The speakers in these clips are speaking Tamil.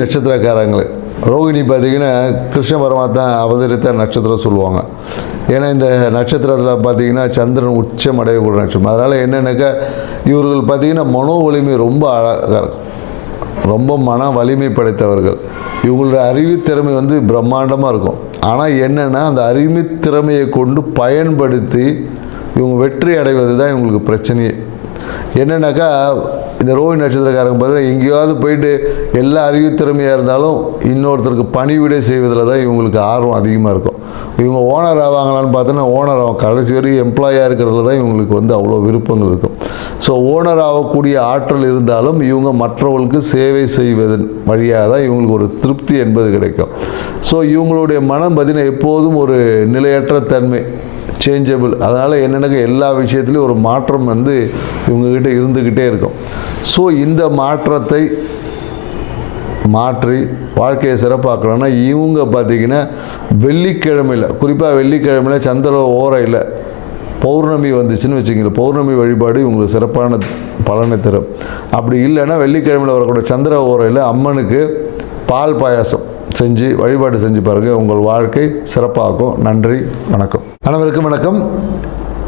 நட்சத்திரக்காரங்களே. ரோகிணி பார்த்தீங்கன்னா கிருஷ்ண பரமாத்மா அவதரித்த நட்சத்திரம் சொல்லுவாங்க. ஏன்னா இந்த நட்சத்திரத்தில் பார்த்தீங்கன்னா சந்திரன் உச்சம் அடையக்கூடிய நட்சத்திரம். அதனால் என்னென்னாக்கா இவர்கள் பார்த்தீங்கன்னா மனோ வலிமை ரொம்ப அழகாக இருக்கும். ரொம்ப மன வலிமை படைத்தவர்கள். இவங்களோட அறிவுத்திறமை வந்து பிரம்மாண்டமாக இருக்கும். ஆனால் என்னென்னா அந்த அறிவுத்திறமையை கொண்டு பயன்படுத்தி இவங்க வெற்றி அடைவது தான் இவங்களுக்கு பிரச்சனையே. என்னென்னாக்கா இந்த ரோஹி நட்சத்திரக்காரங்க பார்த்தீங்கன்னா எங்கேயாவது போயிட்டு எல்லா அறிவுத்திறமையாக இருந்தாலும் இன்னொருத்தருக்கு பணிவிடை செய்வதில் தான் இவங்களுக்கு ஆர்வம் அதிகமாக இருக்கும். இவங்க ஓனர் ஆவாங்களான்னு பார்த்தோன்னா ஓனர் ஆகும் கடைசி வரைக்கும் எம்ப்ளாயாக இருக்கிறதுல தான் இவங்களுக்கு வந்து அவ்வளோ விருப்பங்கள் இருக்கும். ஸோ ஓனர் ஆகக்கூடிய ஆற்றல் இருந்தாலும் இவங்க மற்றவர்களுக்கு சேவை செய்வதன் வழியாக தான் இவங்களுக்கு ஒரு திருப்தி என்பது கிடைக்கும். ஸோ இவங்களுடைய மனம் பார்த்தீங்கன்னா எப்போதும் ஒரு நிலையற்ற தன்மை சேஞ்சபிள் அதனால் என்னென்னக்கு எல்லா விஷயத்துலையும் ஒரு மாற்றம் வந்து இவங்கக்கிட்ட இருந்துக்கிட்டே இருக்கும். ஸோ இந்த மாற்றத்தை மாற்றி வாழ்க்கையை சிறப்பாக்கணும்னா இவங்க பார்த்திங்கன்னா வெள்ளிக்கிழமையில் குறிப்பாக வெள்ளிக்கிழமையில் சந்திர ஓரையில் பௌர்ணமி வந்துச்சுன்னு வச்சுங்களேன் பௌர்ணமி வழிபாடு இவங்களுக்கு சிறப்பான பலனை தரும். அப்படி இல்லைன்னா வெள்ளிக்கிழமையில் வரக்கூடிய சந்திர ஓரையில் அம்மனுக்கு பால் பாயாசம் செஞ்சு வழிபாடு செஞ்சு பாருங்கள் உங்கள் வாழ்க்கை சிறப்பாகும். நன்றி வணக்கம். அனைவருக்கும் வணக்கம்.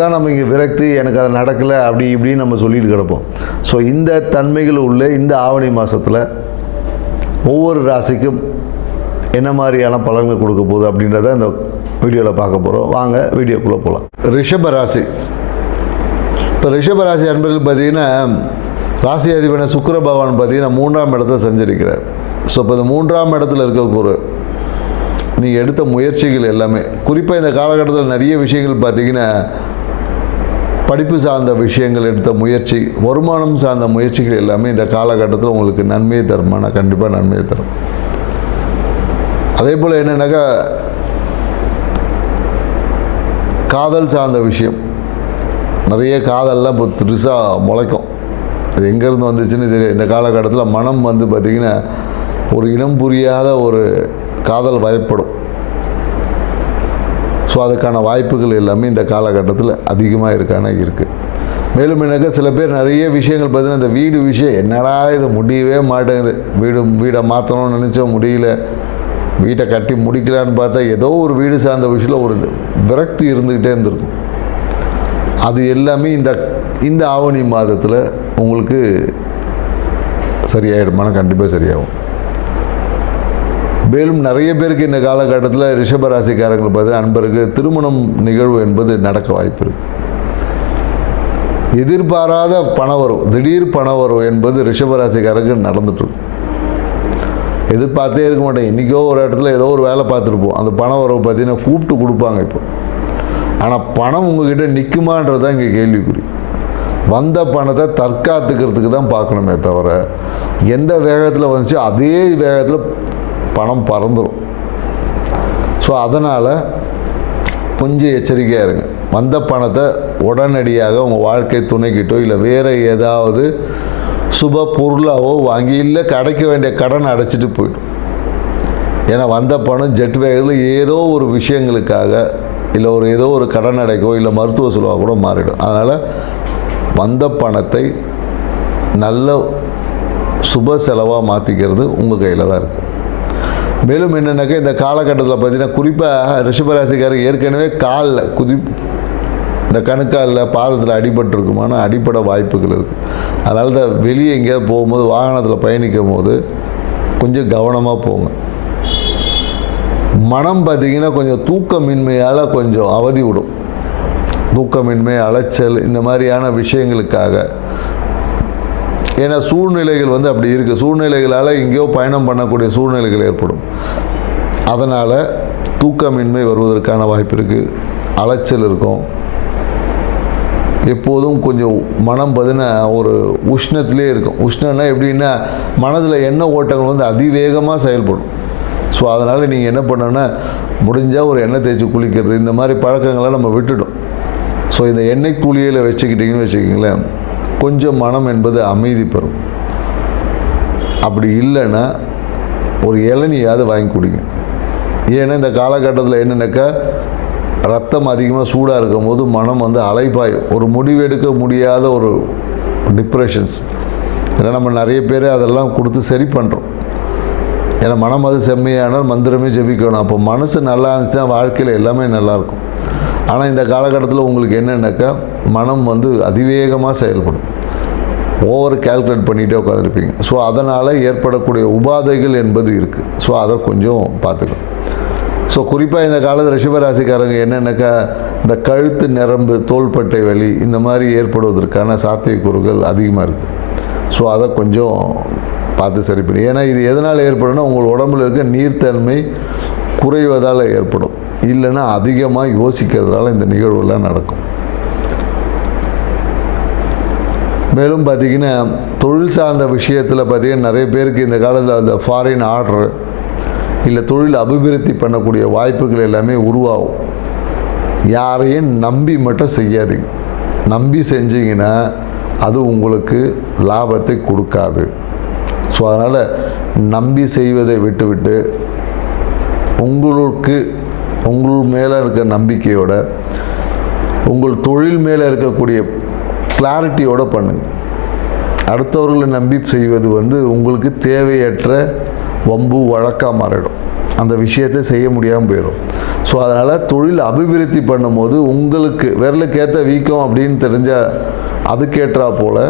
தான் நம்ம இங்கே விரக்தி எனக்கு அது நடக்கலை அப்படி இப்படின்னு நம்ம சொல்லிட்டு கிடப்போம். ஸோ இந்த தன்மைகள் உள்ள இந்த ஆவணி மாதத்தில் ஒவ்வொரு ராசிக்கும் என்ன மாதிரியான பலன்கள் கொடுக்க போகுது அப்படின்றத இந்த வீடியோவில் பார்க்க போகிறோம் வாங்க வீடியோக்குள்ளே போகலாம் ரிஷப ராசி. இப்போ ரிஷப ராசி அன்பர்கள் பார்த்தீங்கன்னா ராசி அதிபன சுக்கர பகவான் பார்த்தீங்கன்னா மூன்றாம் இடத்தை சஞ்சரிக்கிறார். ஸோ இப்போ இந்த மூன்றாம் இடத்துல இருக்கக்கூறு நீங்கள் எடுத்த முயற்சிகள் எல்லாமே குறிப்பாக இந்த காலகட்டத்தில் நிறைய விஷயங்கள் பார்த்தீங்கன்னா படிப்பு சார்ந்த விஷயங்கள் எடுத்த முயற்சி வருமானம் சார்ந்த முயற்சிகள் எல்லாமே இந்த காலகட்டத்தில் உங்களுக்கு நன்மையை தரும். ஆனால் கண்டிப்பாக நன்மையை தரும். அதே போல் என்னென்னாக்கா காதல் சார்ந்த விஷயம். நிறைய காதல்லாம் இப்போ திருசாக முளைக்கும். அது எங்கேருந்து வந்துச்சுன்னு தெரியும் இந்த காலகட்டத்தில் மனம் வந்து பார்த்திங்கன்னா ஒரு இனம் புரியாத ஒரு காதல் பயப்படும் ஸோ அதுக்கான வாய்ப்புகள் எல்லாமே இந்த காலகட்டத்தில் அதிகமாக இருக்கான இருக்குது மேலும் எனக்கு சில பேர் நிறைய விஷயங்கள் பார்த்தீங்கன்னா இந்த வீடு விஷயம் என்னடா இது முடியவே மாட்டேங்குது. வீடு வீடை மாற்றணும்னு நினச்சோம் முடியல. வீட்டை கட்டி முடிக்கலான்னு பார்த்தா ஏதோ ஒரு வீடு சார்ந்த விஷயத்தில் ஒரு விரக்தி இருந்துக்கிட்டே இருந்திருக்கும். அது எல்லாமே இந்த இந்த ஆவணி மாதத்தில் உங்களுக்கு சரியாயிடுமானா கண்டிப்பாக சரியாகும். மேலும் நிறைய பேருக்கு இந்த காலகட்டத்தில் ரிஷபராசிக்காரங்களை பார்த்து அன்பருக்கு திருமணம் நிகழ்வு என்பது நடக்க வாய்ப்பு இருக்குது எதிர்பாராத பணவரவு திடீர் பணவரவு என்பது ரிஷபராசிக்காரருக்கு நடந்துட்டு எதிர்பார்த்தே இருக்க மாட்டேன். இன்றைக்கோ ஒரு இடத்துல ஏதோ ஒரு வேலை பார்த்துருப்போம் அந்த பணம் வரவு பார்த்தீங்கன்னா கூப்பிட்டு கொடுப்பாங்க இப்போ. ஆனால் பணம் உங்ககிட்ட நிற்குமான்றது தான் இங்கே கேள்விக்குறி. வந்த பணத்தை தற்காத்துக்கிறதுக்கு தான் பார்க்கணுமே தவிர எந்த வேகத்தில் வந்துச்சோ அதே வேகத்தில் பணம் பறந்துடும் ஸோ அதனால் கொஞ்சம் எச்சரிக்கையாக இருங்க. வந்த பணத்தை உடனடியாக உங்கள் வாழ்க்கை துணைக்கிட்டோ இல்லை வேறு ஏதாவது சுப பொருளாவோ வாங்கி இல்லை கிடைக்க வேண்டிய கடன் அடைச்சிட்டு போயிடும். ஏன்னா வந்த பணம் ஜெட் வேகத்தில் ஏதோ ஒரு விஷயங்களுக்காக இல்லை ஒரு ஏதோ ஒரு கடன் அடைக்கோ இல்லை மருத்துவ செலவாக கூட மாறிடும். அதனால் வந்த பணத்தை நல்ல சுப செலவாக மாற்றிக்கிறது உங்கள் கையில் தான் இருக்குது மேலும் என்னென்னாக்கா இந்த காலகட்டத்தில் பார்த்தீங்கன்னா குறிப்பாக ரிஷபராசிக்காரர் ஏற்கனவே காலில் குதி இந்த கணுக்காலில் பாதத்தில் அடிபட்டிருக்குமான அடிப்பட வாய்ப்புகள் இருக்குது அதனால தான் வெளியே எங்கேயாவது போகும்போது வாகனத்தில் பயணிக்கும் போது கொஞ்சம் கவனமாக போங்க. மனம் பார்த்திங்கன்னா கொஞ்சம் தூக்கமின்மையால் கொஞ்சம் அவதி விடும் தூக்கமின்மை அலைச்சல் இந்த மாதிரியான விஷயங்களுக்காக ஏன்னா சூழ்நிலைகள் வந்து அப்படி இருக்குது சூழ்நிலைகளால் எங்கேயோ பயணம் பண்ணக்கூடிய சூழ்நிலைகள் ஏற்படும். அதனால் தூக்கமின்மை வருவதற்கான வாய்ப்பு இருக்குது அலைச்சல் இருக்கும். எப்போதும் கொஞ்சம் மனம் பதின ஒரு உஷ்ணத்திலே இருக்கும். உஷ்ணம்னா எப்படின்னா மனதில் எண்ணெய் ஓட்டங்கள் வந்து அதிவேகமாக செயல்படும். ஸோ அதனால் நீங்கள் என்ன பண்ணணுன்னா முடிஞ்சால் ஒரு எண்ணெய் தேய்ச்சி குளிக்கிறது இந்த மாதிரி பழக்கங்களை நம்ம விட்டுடும் ஸோ இந்த எண்ணெய் குளியலை வச்சுக்கிட்டிங்கன்னு வச்சுக்கிங்களேன். கொஞ்சம் மனம் என்பது அமைதி பெறும். அப்படி இல்லைன்னா ஒரு இளநியாவது வாங்கி குடிங்க. ஏன்னா இந்த காலகட்டத்தில் என்னென்னாக்கா ரத்தம் அதிகமாக சூடாக இருக்கும் போது மனம் வந்து அலைப்பாயும். ஒரு முடிவெடுக்க முடியாத ஒரு டிப்ரெஷன்ஸ் ஏன்னா நம்ம நிறைய பேர் அதெல்லாம் கொடுத்து சரி பண்ணுறோம் ஏன்னா மனம் அது செம்மையானால் மந்திரமே ஜெபிக்கணும். அப்போ மனசு நல்லா இருந்துச்சுன்னா வாழ்க்கையில் எல்லாமே நல்லாயிருக்கும் ஆனால் இந்த காலகட்டத்தில் உங்களுக்கு என்னென்னாக்கா மனம் வந்து அதிவேகமாக செயல்படும். ஓவர் கால்குலேட் பண்ணிகிட்டே உட்காந்துருப்பீங்க ஸோ அதனால் ஏற்படக்கூடிய உபாதைகள் என்பது இருக்குது ஸோ அதை கொஞ்சம் பார்த்துக்கணும். ஸோ குறிப்பாக இந்த காலத்து ரிஷபராசிக்காரங்க என்னென்னாக்கா இந்த கழுத்து நரம்பு தோள்பட்டை வலி இந்த மாதிரி ஏற்படுவதற்கான சாத்தியக்கூறுகள் அதிகமாக இருக்குது ஸோ அதை கொஞ்சம் பார்த்து சரி பண்ணி. ஏன்னா இது எதனால் ஏற்படும்னா உங்கள் உடம்புல இருக்க நீர்த்தன்மை குறைவதால் ஏற்படும். இல்லைன்னா அதிகமாக யோசிக்கிறதால இந்த நிகழ்வுலாம் நடக்கும். மேலும் பார்த்திங்கன்னா தொழில் சார்ந்த விஷயத்தில் பார்த்திங்கன்னா நிறைய பேருக்கு இந்த காலத்தில் அந்த ஃபாரின் ஆர்டர் இல்லை தொழில் அபிவிருத்தி பண்ணக்கூடிய வாய்ப்புகள் எல்லாமே உருவாகும். யாரையும் நம்பி மட்டும் செய்யாதீங்க. நம்பி செஞ்சீங்கன்னா அது உங்களுக்கு லாபத்தை கொடுக்காது. ஸோ அதனால் நம்பி செய்வதை விட்டுவிட்டு உங்களுக்கு உங்கள் மேலே இருக்க நம்பிக்கையோட உங்கள் தொழில் மேலே இருக்கக்கூடிய கிளாரிட்டியோட பண்ணுங்கள் அடுத்தவர்களை நம்பி செய்வது வந்து உங்களுக்கு தேவையற்ற வம்பு வழக்காக மாறிடும். அந்த விஷயத்தை செய்ய முடியாமல் போயிடும். ஸோ அதனால் தொழில் அபிவிருத்தி பண்ணும்போது உங்களுக்கு விரலுக்கேற்ற வீக்கம் அப்படின்னு தெரிஞ்சால் அதுக்கேற்றா போல்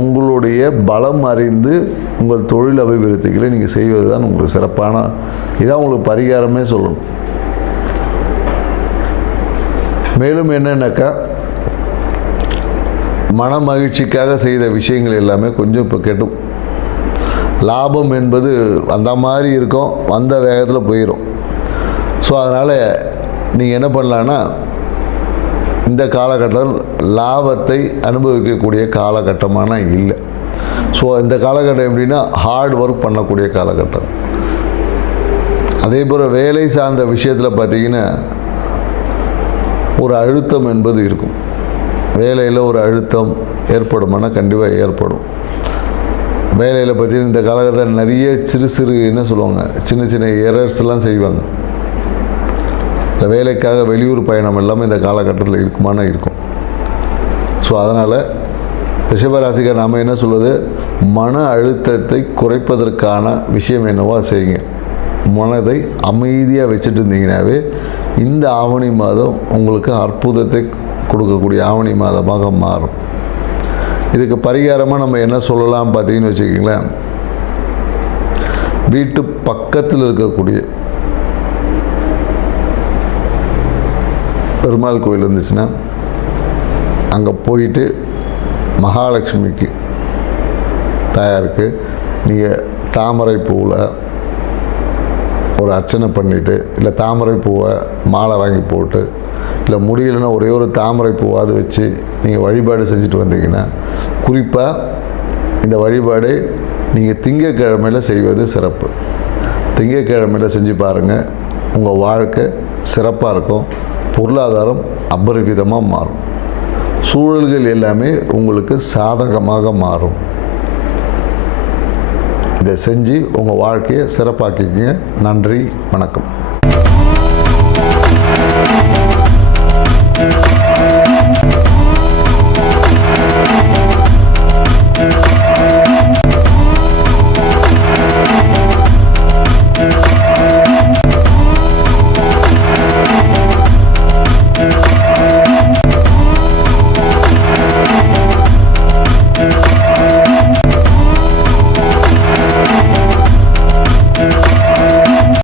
உங்களுடைய பலம் அறிந்து உங்கள் தொழில் அபிவிருத்திகளை நீங்கள் செய்வது தான் உங்களுக்கு சிறப்பான இதான் உங்களுக்கு பரிகாரமே சொல்லணும். மேலும் என்னென்னாக்கா மன மகிழ்ச்சிக்காக செய்த விஷயங்கள் எல்லாமே கொஞ்சம் இப்போ கெட்டும். லாபம் என்பது அந்த மாதிரி இருக்கும் வந்த வேகத்தில் போயிடும் ஸோ அதனால் நீங்கள் என்ன பண்ணலான்னா இந்த காலகட்டம் லாபத்தை அனுபவிக்கக்கூடிய காலகட்டமான இல்லை. ஸோ இந்த காலகட்டம் எப்படின்னா ஹார்ட் ஒர்க் பண்ணக்கூடிய காலகட்டம். அதே போல் வேலை சார்ந்த விஷயத்தில் பார்த்தீங்கன்னா ஒரு அழுத்தம் என்பது இருக்கும். வேலையில் ஒரு அழுத்தம் ஏற்படுமானா கண்டிப்பாக ஏற்படும். வேலையில் பார்த்தீங்கன்னா இந்த காலகட்டத்தில் நிறைய சிறு சிறு என்ன சொல்லுவாங்க சின்ன சின்ன எரர்ஸ்லாம் செய்வாங்க. இந்த வேலைக்காக வெளியூர் பயணம் எல்லாமே இந்த காலகட்டத்தில் இருக்குமானா இருக்கும். ஸோ அதனால் ரிஷபராசிகர் நாம் என்ன சொல்வது மன அழுத்தத்தை குறைப்பதற்கான விஷயம் என்னவோ செய்யுங்க. மனதை அமைதியாக வச்சுட்டு இருந்தீங்கன்னாவே இந்த ஆவணி மாதம் உங்களுக்கு அற்புதத்தை கொடுக்கக்கூடிய ஆவணி மாதமாக மாறும். இதுக்கு பரிகாரமாக நம்ம என்ன சொல்லலாம் பார்த்தீங்கன்னு வச்சுக்கிங்களேன். வீட்டு பக்கத்தில் இருக்கக்கூடிய பெருமாள் கோயில் இருந்துச்சுன்னா அங்கே போயிட்டு மகாலட்சுமிக்கு தாயாருக்கு நீங்கள் தாமரை பூவில் ஒரு அர்ச்சனை பண்ணிவிட்டு இல்லை தாமரை பூவை மாலை வாங்கி போட்டு இல்லை முடியலன்னா ஒரே ஒரு தாமரை பூவாவது வச்சு நீங்கள் வழிபாடு செஞ்சுட்டு வந்தீங்கன்னா குறிப்பாக இந்த வழிபாடு நீங்கள் திங்கக்கிழமையில் செய்வது சிறப்பு. திங்கக்கிழமையில் செஞ்சு பாருங்கள் உங்கள் வாழ்க்கை சிறப்பாக இருக்கும் பொருளாதாரம் அபரிவிதமாக மாறும். சூழல்கள் எல்லாமே உங்களுக்கு சாதகமாக மாறும். இதை செஞ்சு உங்கள் வாழ்க்கையை சிறப்பாக்கிக்கங்க. நன்றி வணக்கம்.